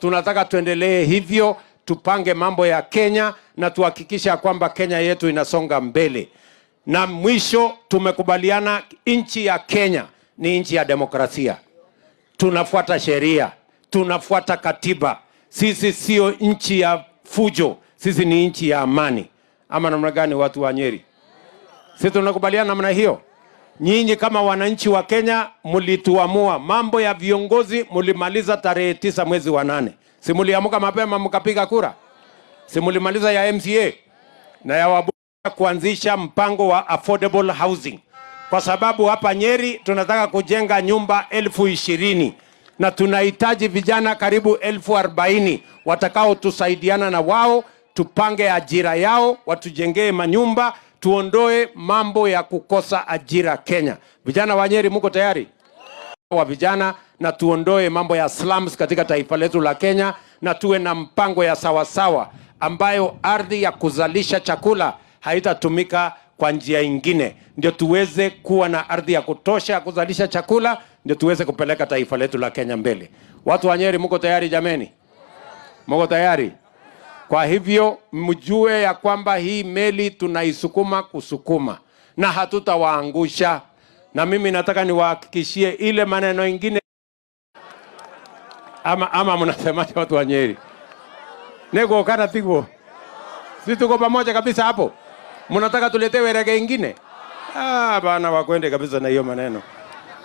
Tunataka tuendelee hivyo, tupange mambo ya Kenya na tuhakikisha kwamba Kenya yetu inasonga mbele. Na mwisho tumekubaliana nchi ya Kenya ni nchi ya demokrasia. Tunafuata sheria, tunafuata katiba. Sisi sio nchi ya fujo, sisi ni nchi ya amani. Ama namna gani watu wa Nyeri? Sisi tunakubaliana namna hiyo. Nyinyi kama wananchi wa Kenya mlituamua mambo ya viongozi, mlimaliza tarehe 9 mwezi wa 8. Si mliamuka mapema mkapiga kura? Si mlimaliza ya MCA na ya wabunge kuanzisha mpango wa affordable housing? Kwa sababu hapa Nyeri tunataka kujenga nyumba 20,000 na tunahitaji vijana karibu 40,000 watakao tusaidiana na wao, tupange ajira yao, watujengee manyumba, tuondoe mambo ya kukosa ajira Kenya. Vijana wa Nyeri mko tayari? Wa vijana, na tuondoe mambo ya slums katika taifa letu la Kenya, na tuwe na mpango ya sawasawa ambayo ardhi ya kuzalisha chakula haitatumika kwa njia ingine, ndio tuweze kuwa na ardhi ya kutosha ya kuzalisha chakula, ndio tuweze kupeleka taifa letu la Kenya mbele. Watu wa Nyeri mko tayari jameni? Mko tayari? Kwa hivyo mjue ya kwamba hii meli tunaisukuma kusukuma na hatutawaangusha. Na mimi nataka niwahakikishie ile maneno ingine ama mnasemaje watu wa Nyeri? Nego kana tigo. Sisi tuko pamoja kabisa hapo. Mnataka tuletewe rege ingine? Bana wakwende kabisa na hiyo maneno.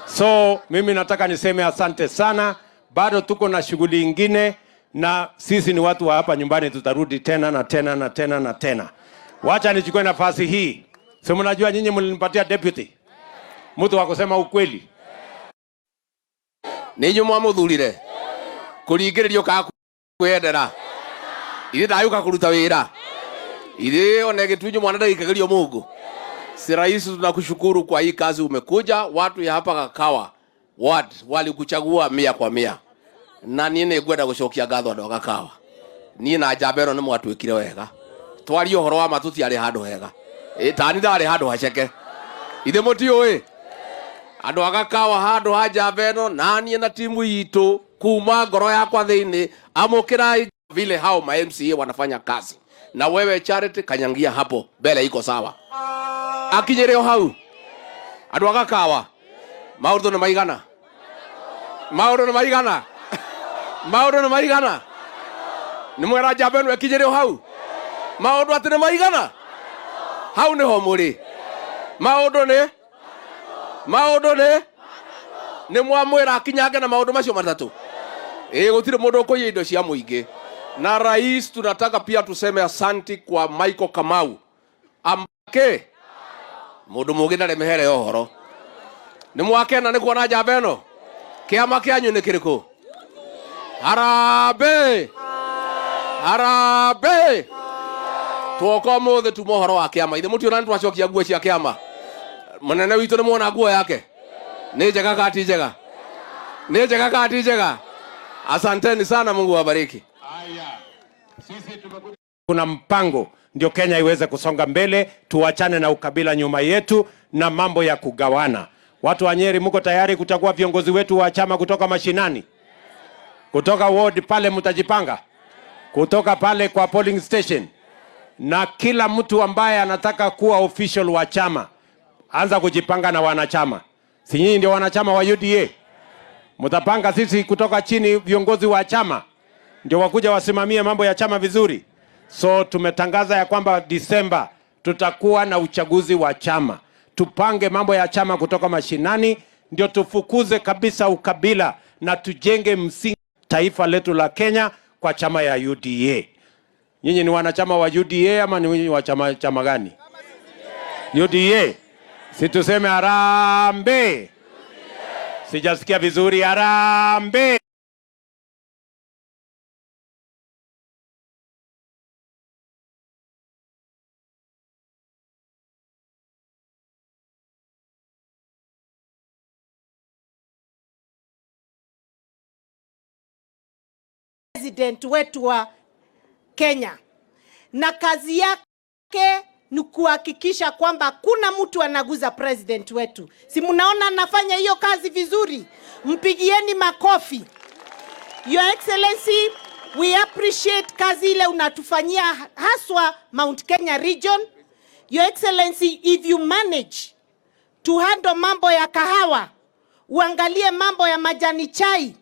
So mimi nataka niseme asante sana. Bado tuko na shughuli ingine, na sisi ni watu wa hapa nyumbani, tutarudi tena na tena na tena na tena. Wacha nichukue nafasi hii. So mnajua nyinyi mlinipatia deputy. Mtu wa kusema ukweli. Ninyi mwamuthurire. Kuringiririo ka kwendera. Ile ndayuka kuruta wira. Ile onege tunyu mwana ndagikagirio Mungu. Si rais, tunakushukuru kwa hii kazi umekuja. Watu ya hapa Kakawa ward walikuchagua 100%. Na niĩ ngwenda gucokia ngatho andũ a Gakawa. Niĩ na Njambero nĩ mwatwĩkire wega. Twario horo wa matuti arĩ handũ hega. Tani ndarĩ handũ haceke. Ithe mũtiũĩ. Andũ a Gakawa handũ ha Njambero na niĩ na timu itu kuma ngoro yakwa thĩinĩ, amũkĩrai vile hao ma MCA wanafanya kazi. Na wewe Charity kanyangia hapo mbele iko sawa. Akinyere hau. Andũ a Gakawa maũndũ nĩ maigana. Maũndũ nĩ maigana. Maũndũ nĩ maigana. Nĩ mwera Njambero akinyere hau. Maũndũ atĩ nĩ maigana. Hau nĩho mũrĩ. Maũndũ nĩ mwamwĩra akinyange na maũndũ macio matatũ. Gũtirĩ mũndũ ũkũiya indo cia mũingĩ. Na rais, tunataka pia tuseme asanti kwa Michael Kamau ambake mũndũ mũgĩ ndarĩ mĩhere ũhoro. Nĩ mwakena nĩ kuona Njambero. Kĩama kĩanyu nĩ kĩrĩkũ? Harambee! Harambee! Tuoka mũthĩ tu mohoro wa kĩama. Ithe mũtiona nĩ twacokia nguo cia kĩama. Mũnene witũ nĩ muona nguo yake. Nĩ njega kati njega. Nĩ njega kati njega. Asanteni sana, Mungu awabariki. Sisi tumekuja kuna mpango ndio Kenya iweze kusonga mbele, tuachane na ukabila nyuma yetu na mambo ya kugawana. Watu wa Nyeri mko tayari kuchagua viongozi wetu wa chama kutoka mashinani? Kutoka ward pale mtajipanga? Kutoka pale kwa polling station? Na kila mtu ambaye anataka kuwa official wa chama anza kujipanga na wanachama. Si nyinyi ndio wanachama wa UDA? Mtapanga sisi kutoka chini viongozi wa chama ndio wakuja wasimamie mambo ya chama vizuri. So tumetangaza ya kwamba Disemba tutakuwa na uchaguzi wa chama. Tupange mambo ya chama kutoka mashinani, ndio tufukuze kabisa ukabila na tujenge msingi taifa letu la Kenya kwa chama ya UDA. Nyinyi ni wanachama wa UDA ama ni wa chama gani? UDA. Si tuseme harambee. Sijasikia vizuri, harambee. President wetu wa Kenya, na kazi yake ni kuhakikisha kwamba kuna mtu anaguza president wetu. Si mnaona anafanya hiyo kazi vizuri? Mpigieni makofi. Your Excellency, We appreciate kazi ile unatufanyia haswa Mount Kenya region. Your Excellency, if you manage to handle mambo ya kahawa, uangalie mambo ya majani chai,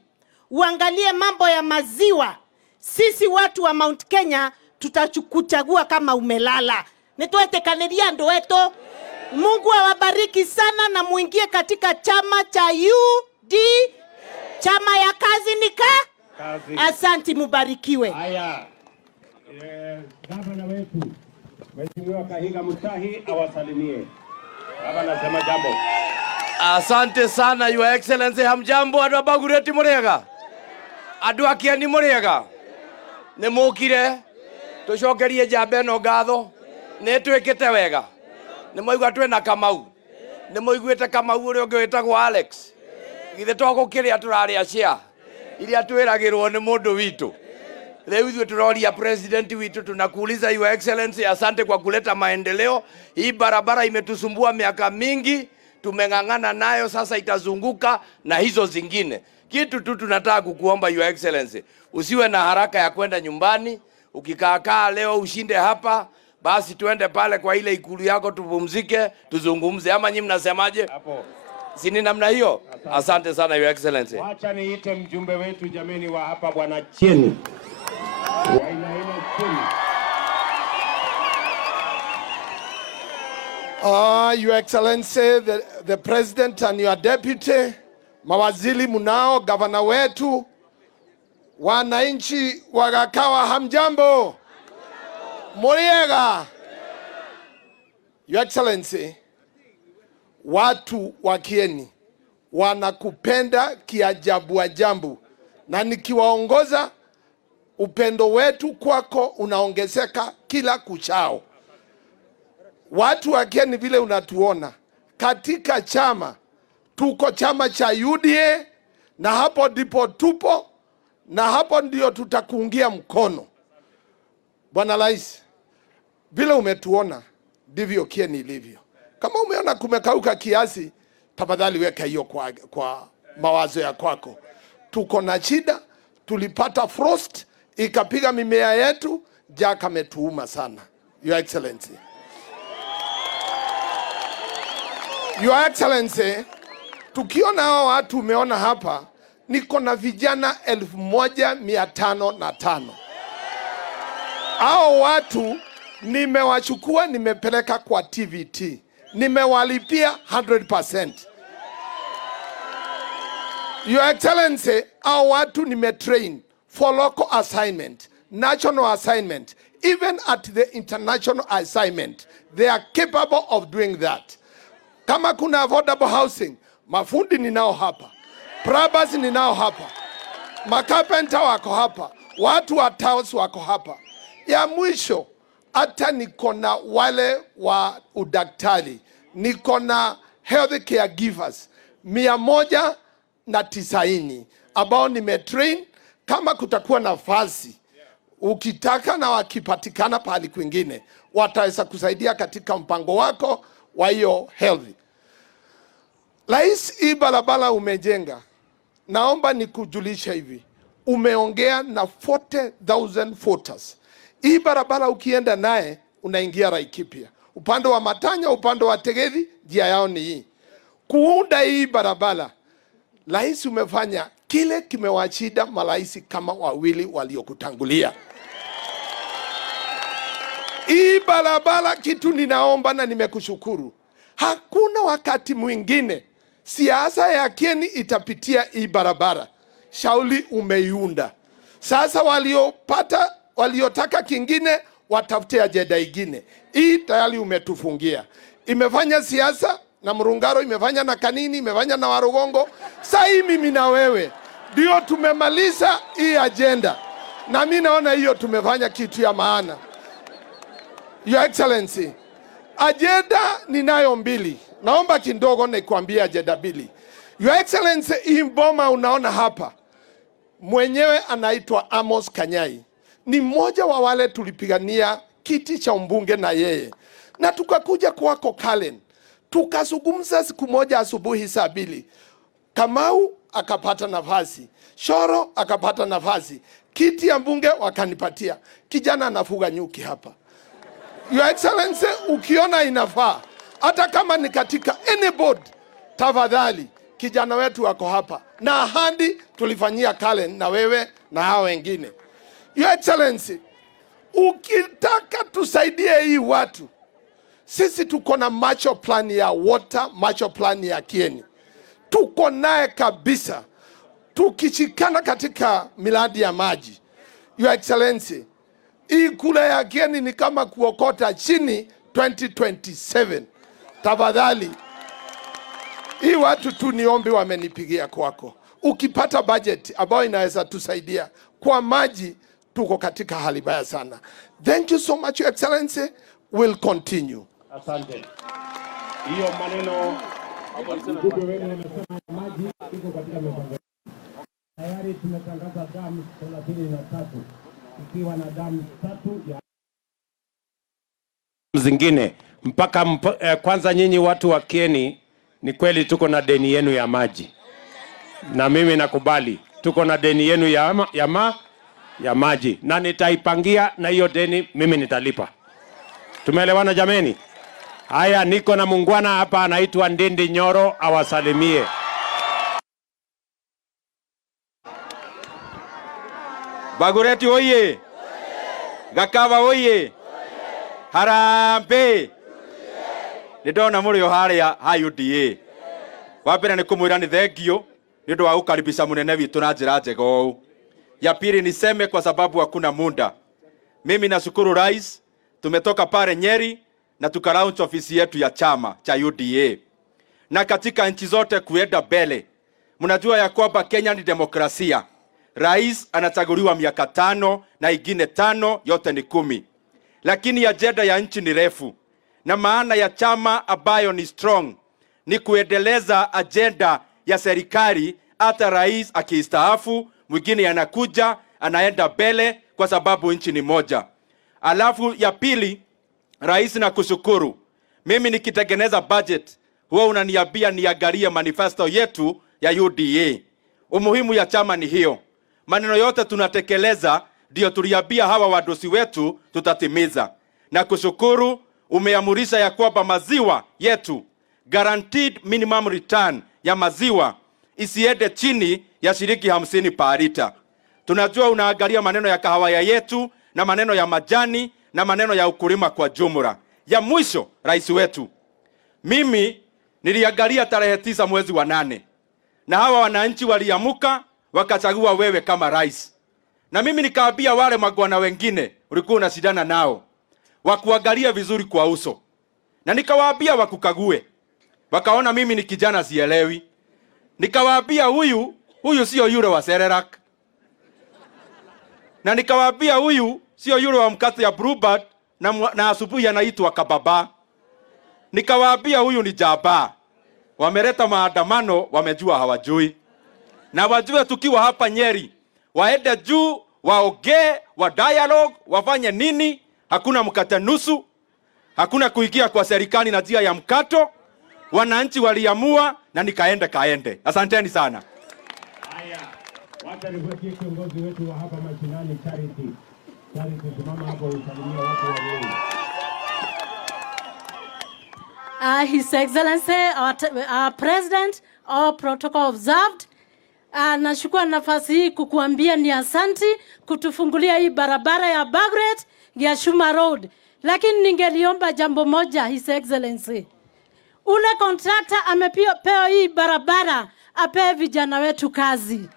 uangalie mambo ya maziwa, sisi watu wa Mount Kenya tutakuchagua kama umelala. Nitwete kaneria ndo wetu. Mungu awabariki sana na muingie katika chama cha UD, chama ya kazi nika. Asante, mubarikiwe. Haya. Gavana wetu Mheshimiwa Kahiga Mutahi awasalimie. Gavana sema jambo. Asante sana Your Excellency. Hamjambo adu abagureti muriega. Adu akiani muriega. Ni mukire. Tucokerie jambe no ngatho. Ni twikite wega. Ni moigwa twina Kamau. Ni moigwite Kamau uri ungi witagwo Alex. Githe twagukiria turari acia. Iria twiragirwo ni mundu witu. Leo ithuĩ turoria president witu, tunakuuliza Your Excellency, asante kwa kuleta maendeleo. Hii barabara imetusumbua miaka mingi, tumeng'ang'ana nayo, sasa itazunguka na hizo zingine. Kitu tu tunataka kukuomba Your Excellency, usiwe na haraka ya kwenda nyumbani. Ukikaakaa leo ushinde hapa, basi tuende pale kwa ile ikulu yako tupumzike, tuzungumze. Ama nyinyi mnasemaje? Hapo. Sini namna hiyo? Asante sana Your Excellency. Wacha niite mjumbe wetu jameni wa hapa Bwana Cheni. Your Excellency, the President and your Deputy, mawaziri munao, gavana wetu, wananchi wagakawa hamjambo. Muriega. Your Excellency, watu wa Kieni wanakupenda kiajabu ajabu, na nikiwaongoza upendo wetu kwako unaongezeka kila kuchao. Watu wa Kieni vile unatuona katika chama, tuko chama cha UDA, na hapo ndipo tupo, na hapo ndio tutakuungia mkono. Bwana Rais, vile umetuona ndivyo Kieni ilivyo. Kama umeona kumekauka kiasi, tafadhali weka hiyo kwa mawazo ya kwako. Tuko na shida, tulipata frost ikapiga mimea yetu, jaka metuuma sana. Your Excellency. Your Excellency, tukiona hao watu umeona hapa, niko na vijana 1505. Hao watu nimewachukua, nimepeleka kwa TVT. Nimewalipia 100%. Your Excellency, hao watu nimetrain for local assignment, national assignment, even at the international assignment. They are capable of doing that. Kama kuna affordable housing, mafundi ninao hapa, prabas ninao hapa, makapenta wako hapa, watu wa tiles wako hapa. Ya mwisho, hata niko na wale wa udaktari, niko na health care givers 190 ambao nimetrain. Kama kutakuwa nafasi, ukitaka na wakipatikana pahali kwingine, wataweza kusaidia katika mpango wako wa hiyo health. Rais, hii barabara umejenga, naomba nikujulisha hivi, umeongea na 40,000 voters. Hii barabara ukienda naye unaingia Laikipia, upande wa Matanya, upande wa Tegethi, njia yao ni hii. Kuunda hii barabara, Rais, umefanya kile kimewachida marais kama wawili waliokutangulia. Hii barabara, kitu ninaomba na nimekushukuru, hakuna wakati mwingine siasa ya Kieni itapitia hii barabara. Shauli umeiunda. Sasa waliotaka kingine watafute ajenda ingine. Hii tayari umetufungia. Imefanya siasa na Murungaro, imefanya na Kanini, imefanya na Warugongo. Sasa hii mimi na wewe ndio tumemaliza hii agenda, na mimi naona hiyo tumefanya kitu ya maana. Your Excellency, agenda ninayo mbili. Naomba kidogo nikwambie agenda mbili. Your Excellency, hii mboma unaona hapa, mwenyewe anaitwa Amos Kanyai. Ni mmoja wa wale tulipigania kiti cha mbunge na yeye. Na tukakuja kwako Kalen. Tukazungumza siku moja asubuhi saa 2. Kamau akapata nafasi, Shoro akapata nafasi, kiti ya mbunge wakanipatia. Kijana anafuga nyuki hapa. Your Excellency, ukiona inafaa, hata kama ni katika any board, tafadhali kijana wetu wako hapa, na ahadi tulifanyia Kalen na wewe na hao wengine. Your Excellency, ukitaka tusaidie hii watu, sisi tuko na macho plan ya water, macho plan ya Kieni, tuko naye kabisa, tukishikana katika miradi ya maji. Your Excellency, hii kula ya Kieni ni kama kuokota chini 2027. Tafadhali, hii watu tu niombi wamenipigia kwako. Ukipata budget ambayo inaweza tusaidia kwa maji, tuko katika hali mbaya sana. Thank you so much, Your Excellency. We'll continue. Asante. Hiyo maneno maji iko katika mipango. Tayari tumetangaza damu 33 ikiwa na damu 3 ya zingine mpaka kwanza nyinyi watu wa Kieni, ni kweli tuko na deni yenu ya maji. Na mimi nakubali tuko na deni yenu ya maji, na nitaipangia, na hiyo deni mimi nitalipa. Tumeelewana jameni? Haya, niko na mungwana hapa anaitwa Ndindi Nyoro, awasalimie. Bagureti oye! Gachagua oye! Harambe! Nidona murio haria ha UDA. Wambere ni kumwira ni thengio nindo wa ukaribisha munene witu na njira njega ũũ. Ya pili niseme kwa sababu hakuna muda. Mimi nashukuru rais, tumetoka pale Nyeri na tukalaunch ofisi yetu ya chama cha UDA. Na katika nchi zote kuenda mbele. Mnajua ya kwamba Kenya ni demokrasia. Rais anachaguliwa miaka 5 na ingine 5, yote ni 10. Lakini ajenda ya nchi ni refu. Na maana ya chama ambayo ni strong ni kuendeleza agenda ya serikali, hata rais akistaafu mwingine anakuja anaenda mbele, kwa sababu nchi ni moja. Alafu ya pili, rais na kushukuru. Mimi nikitengeneza budget huwa unaniambia niangalie manifesto yetu ya UDA. Umuhimu ya chama ni hiyo. Maneno yote tunatekeleza ndio tuliambia hawa wadosi wetu tutatimiza. Na kushukuru umeamurisha ya kwamba maziwa yetu, guaranteed minimum return ya maziwa isiende chini ya shilingi 50 per liter. Tunajua unaangalia maneno ya kahawa yetu na maneno ya majani na maneno ya ukulima kwa jumla. Ya mwisho, rais wetu, mimi niliangalia tarehe 9 mwezi wa 8 na hawa wananchi waliamuka wakachagua wewe kama rais. Na mimi nikaambia wale magwana wengine ulikuwa unashindana nao wakuangalia vizuri kwa uso, na nikawaambia wakukague. Wakaona mimi ni kijana sielewi. Nikawaambia huyu sio yule wa Serelak, na nikawaambia huyu sio yule wa mkate ya Bluebird na asubuhi anaitwa kababa. Nikawaambia huyu ni jaba. Wameleta maandamano, wamejua hawajui. Na wajue tukiwa hapa Nyeri, waende juu, waongee, wa dialogue, wafanye nini? Hakuna mkate nusu, hakuna kuingia kwa serikali na njia ya mkato. Wananchi waliamua na kaende. Asanteni sana. haya. Wacha nifuatie kiongozi wetu wa hapa mashinani Charity. Charity, simama hapo usalimie watu wa Nyeri. His Excellency, our President, all protocol observed. Nashukua nafasi hii kukuambia ni asanti kutufungulia hii barabara ya Bagret Gachagua Road. Lakini ningeliomba jambo moja, His Excellency. Ule contractor amepewa hii barabara, apewe vijana wetu kazi.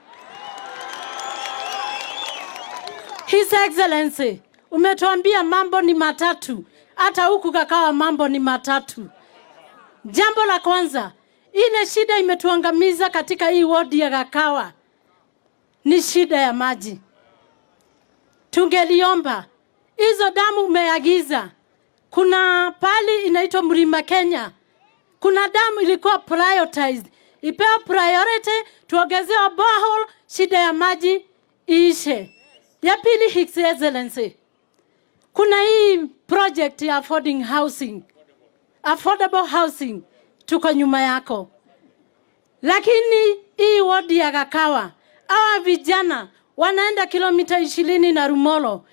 His Excellency, umetuambia mambo ni matatu. Hata huku Kakawa mambo ni matatu. Jambo la kwanza, ile shida imetuangamiza katika hii wodi ya Kakawa ni shida ya maji. Tungeliomba hizo damu umeagiza. Kuna pali inaitwa Mlima Kenya. Kuna damu ilikuwa prioritized. Ipewa priority, tuongezewe borehole, shida ya maji iishe. Ya pili, His Excellency, kuna hii project ya affordable housing, tuko nyuma yako. Lakini hii wodi ya Kakawa, hawa vijana wanaenda kilomita 20 na Rumolo,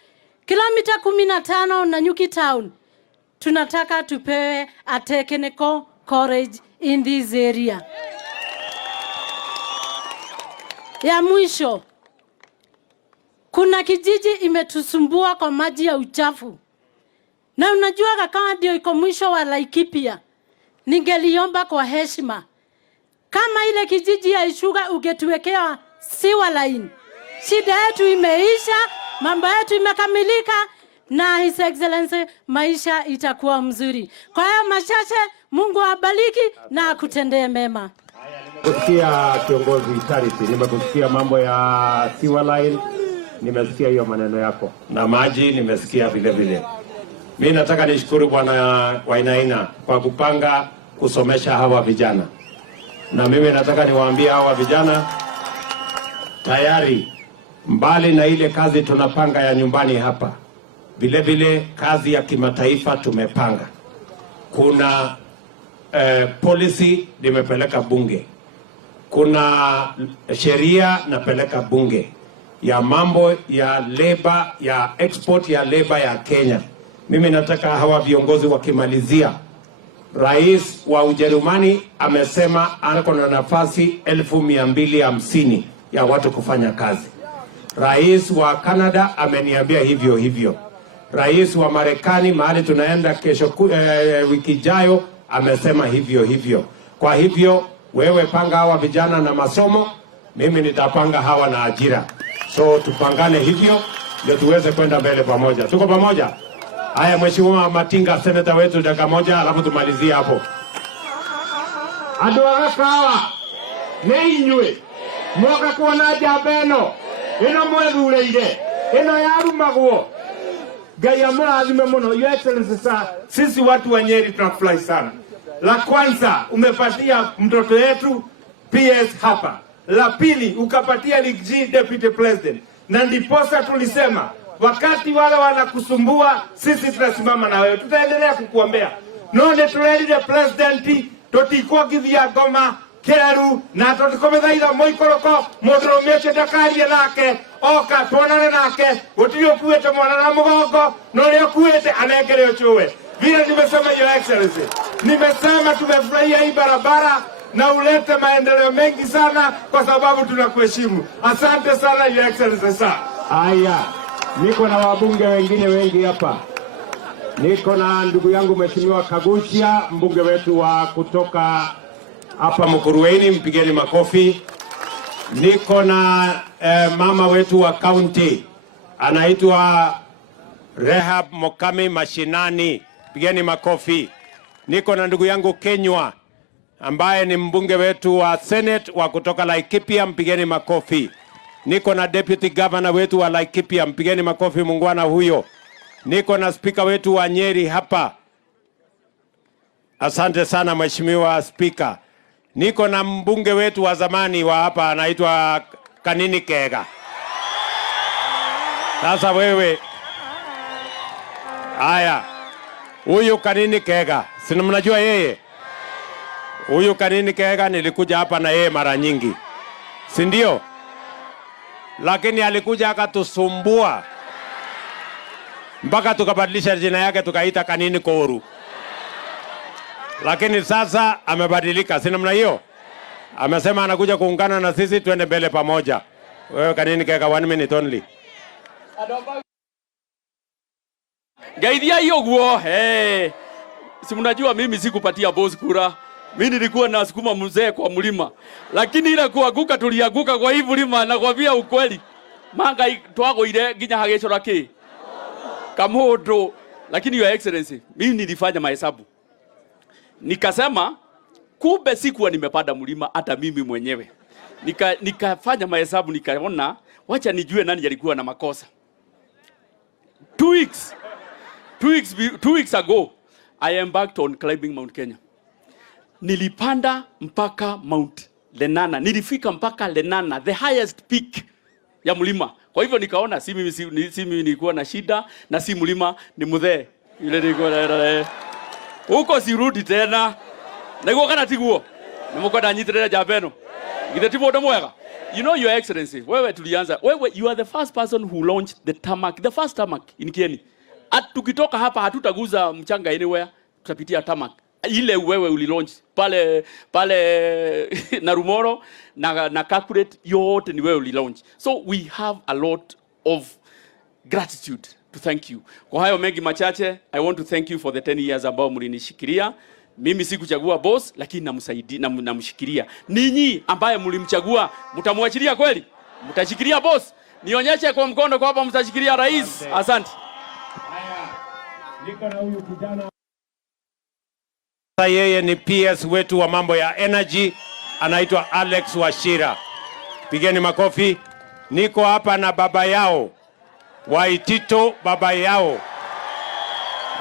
kilomita 15 na Nyuki Town. Tunataka tupewe a technical college in this area. Ya mwisho, kuna kijiji imetusumbua kwa maji ya uchafu. Na unajua kama ndio iko mwisho wa Laikipia, ningeliomba kwa heshima, kama ile kijiji ya Ishuga ungetuwekea sewer line, shida yetu imeisha, mambo yetu imekamilika, na His Excellency maisha itakuwa mzuri. Kwa hiyo machache, Mungu awabariki na akutendee mema. Kusikia kiongozi Charity, nimekusikia mambo ya sewer line, nimesikia hiyo maneno yako. Na maji nimesikia vile vile. Mimi nataka nishukuru Bwana Wainaina kwa kupanga kusomesha hawa vijana. Na mimi nataka niwaambie hawa vijana tayari, mbali na ile kazi tunapanga ya nyumbani hapa, vile vile kazi ya kimataifa tumepanga. Kuna policy nimepeleka bunge. Kuna sheria napeleka bunge ya mambo ya labor, ya export ya labor ya Kenya. Mimi nataka hawa viongozi wakimalizia, Rais wa Ujerumani amesema ako na nafasi 1250 ya watu kufanya kazi. Rais wa Canada ameniambia hivyo hivyo. Rais wa Marekani mahali tunaenda kesho wiki ijayo amesema hivyo hivyo. Kwa hivyo wewe panga hawa vijana na masomo, mimi nitapanga hawa na ajira. So tupangane hivyo ndio tuweze kwenda mbele pamoja. Tuko pamoja? Haya, Mheshimiwa Matinga, seneta wetu, dakika moja alafu tumalizie hapo. Andu agakawa ne inywe mwoka kuona jabeno ino mwethureire ino yarumagwo Ngai amurathime muno. Your Excellency sir, sisi watu wa Nyeri tunafurahi sana. La kwanza umepatia mtoto yetu PS hapa. La pili ukapatia Ligi Deputy President. Na ndiposa tulisema wakati wale wanakusumbua sisi tunasimama na wewe. Tutaendelea kukuombea. None tulerire president totiko githia ngoma keru na totikomethaiga moikoroko mudromete dakarie nake oka tuonane nake gutirio kuete mwana na mugongo no rio kuete anengere ochowe. Vile nimesema Your Excellency, nimesema tumefurahia hii barabara na ulete maendeleo mengi sana kwa sababu tunakuheshimu. Asante sana Your Excellency sir. Haya, niko na wabunge wengine wengi hapa. Niko na ndugu yangu Mheshimiwa Kaguchia, mbunge wetu wa kutoka hapa Mukuruweni, mpigeni makofi. Niko na mama wetu wa county anaitwa Rehab Mokami Mashinani, pigeni makofi. Niko na ndugu yangu Kenywa ambaye ni mbunge wetu wa Senate wa kutoka Laikipia, mpigeni makofi. Niko na deputy governor wetu wa Laikipia, mpigeni makofi mungwana huyo. Niko na speaker wetu wa Nyeri hapa. Asante sana Mheshimiwa Speaker. Niko na mbunge wetu wa zamani wa hapa anaitwa Kanini Kega. Sasa wewe, haya, huyu Kanini Kega, si mnajua yeye? Huyu Kanini Kega nilikuja hapa na yeye mara nyingi, si ndio? Lakini alikuja akatusumbua mpaka tukabadilisha jina yake tukaita Kanini Koru. Lakini sasa amebadilika, si namna hiyo? Amesema anakuja kuungana na sisi tuende mbele pamoja. Wewe Kanini Kega, 1 minute only. Gaidia hiyo guo, si mnajua mimi sikupatia boss kura. Mimi nilikuwa nasukuma mzee kwa mlima. Lakini ile kuanguka tulianguka kwa hii mlima na kwambia ukweli. Manga twago ile ginya hagecora ki. Kamodo. Lakini Your Excellency, mimi nilifanya mahesabu. Nikasema kumbe sikuwa nimepanda mlima hata mimi mwenyewe. Nikafanya mahesabu nikaona wacha nijue nani alikuwa na makosa. 2 weeks ago I embarked on climbing Mount Kenya. Nilipanda mpaka Mount Lenana. Nilifika mpaka Lenana, the highest peak ya mlima. Kwa hivyo nikaona si mimi nilikuwa na shida na si mlima ni mzee. Yule nilikuwa na huko sirudi tena. Niguo kana tiguo. Nimukwenda nyitirira jambeno. Githe ti mundu mwega. You know, Your Excellency, wewe tulianza, wewe, you are the first person who launched the tarmac, the first tarmac in Kieni. Tukitoka hapa hatutaguza mchanga anywhere, tutapitia tarmac. Ile wewe ulilaunch pale Narumoro na Calculate, yote ni wewe ulilaunch. So we have a lot of gratitude to thank you. Kwa hayo mengi machache, I want to thank you for the 10 years ambao mlinishikilia. Mimi sikuchagua boss, lakini namshikilia. Ninyi ambaye mlimchagua, mtamwachilia kweli? Mtashikilia boss? Nionyeshe kwa mkono kwa hapa mtashikilia rais. Asante. Haya, niko na huyu kijana. Yeye ni PS wetu wa mambo ya energy, anaitwa Alex Washira. Pigeni makofi. Niko hapa na baba yao Waitito, baba yao.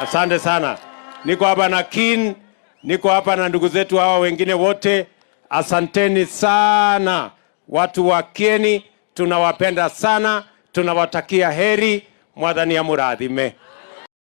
Asante sana. Niko hapa na Kin, niko hapa na ndugu zetu hawa wengine wote. Asanteni sana watu wa Kieni, tunawapenda sana, tunawatakia heri, Mwathani amurathime.